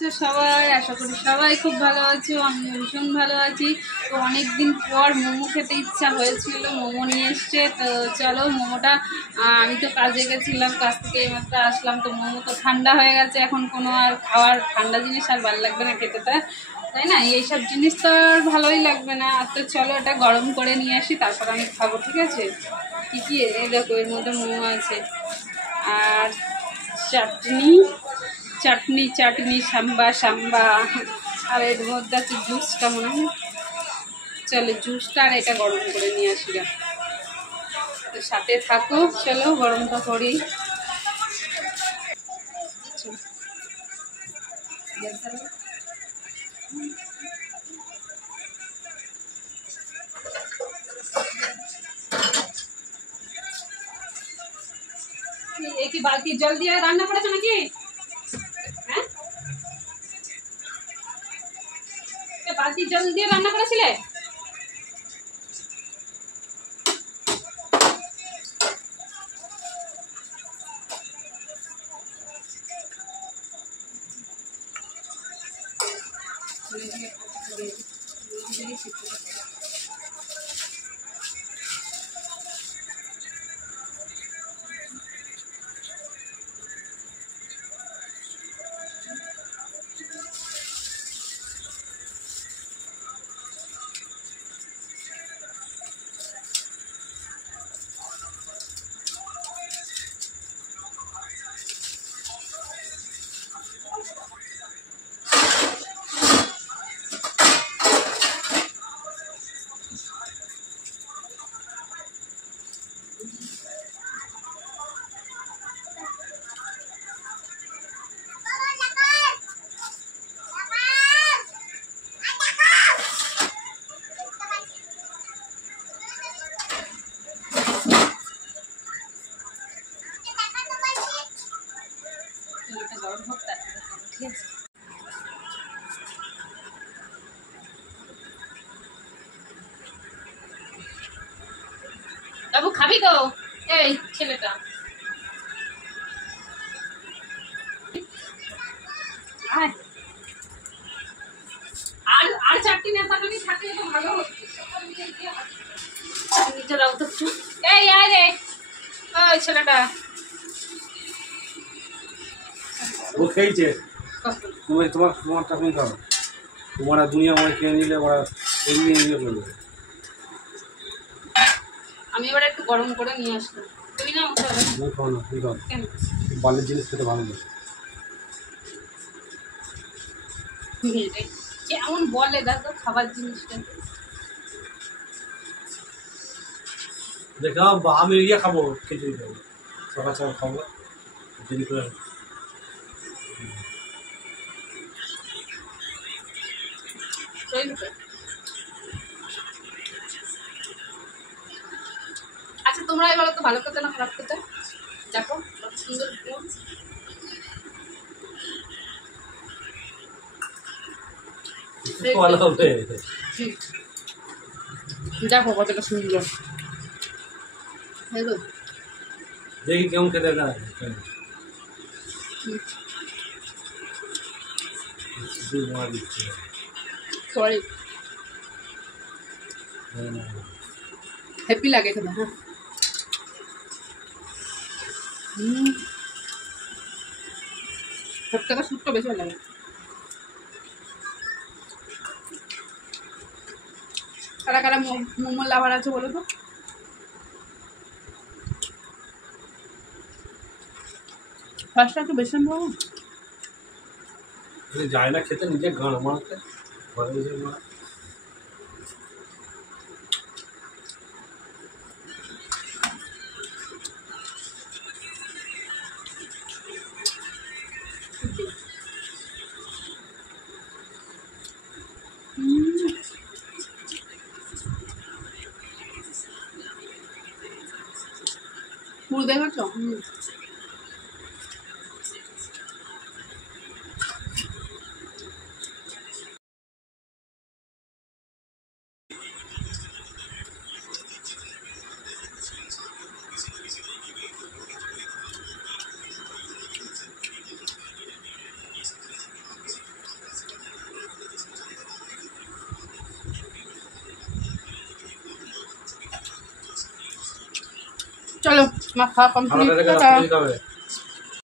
তো সবাই আশা করি সবাই খুব ভালো আছো, আমি ভীষণ ভালো আছি। তো অনেকদিন পর মোমো খেতে ইচ্ছা হয়েছিল, মোমো নিয়ে এসছে। তো চলো মোমোটা, আমি তো কাজে গেছিলাম, কাজ থেকে এইমাত্র আসলাম। তো মোমো তো ঠান্ডা হয়ে গেছে, এখন কোনো আর খাওয়ার ঠান্ডা জিনিস আর ভালো লাগবে না খেতে, তাই না? এইসব জিনিস তো আর ভালোই লাগবে না। আর তো চলো এটা গরম করে নিয়ে আসি, তারপর আমি খাবো, ঠিক আছে? কী কী এই দেখো, এর মধ্যে মোমো আছে আর চাটনি চাটনি চাটনি সাম্বা সাম্বা, আর এর মধ্যে আছে জুসটা মনে হয়। চলো জুসটা আর এটা গরম করে নিয়ে আসি গা। তো সাথে থাকো, চলো গরমটা করি। কি বালতি জল দিয়ে রান্না করেছো নাকি? হ্যাঁ, বালতি জল দিয়ে রান্না করেছিলে? বাবু খাবি তো? এই ছেলেটা আর আর চারটি নেতাগুলি থাকে তো ভালো হতো। নিজেরাও তো এই আয় রে, ওই ছেলেটা ও খেয়েছে। তোমারটা তুমি খাও। তোমার দুনিয়া আমার খেয়ে নিলে ওরা এমনি ইয়ে করবে। আমি এবার একটু গরম করে নিয়ে আসলাম। তুমি না খাও না, তুমি খাও। কেন বালের জিনিস খেতে ভালো লাগে। কেমন বলে দেখো খাবার জিনিসটা। দেখো আমি ইয়ে খাবো, খিচুড়ি খাবো, সকাল সকাল খাবো দেরি করে। আচ্ছা তোমরা এবার তো ভালো খেতে না খারাপ খেতে? দেখো কত সুন্দর ফুল। ভালো হবে। দেখো কতটা সুন্দর। দেখি কেমন খেতে না। সরি, হ্যাপি লাগে খেতে। হ্যাঁ সব থেকে স্যুপটা বেশি ভালো লাগে। কারা কারা মোমো লাভার আছে বলো তো? ফার্স্টটা একটু বেসন দেবো, যায় না খেতে, নিজে গান মারতে ফুল দেখেছো? চলো আমার খাওয়া কমপ্লিট। আমাদের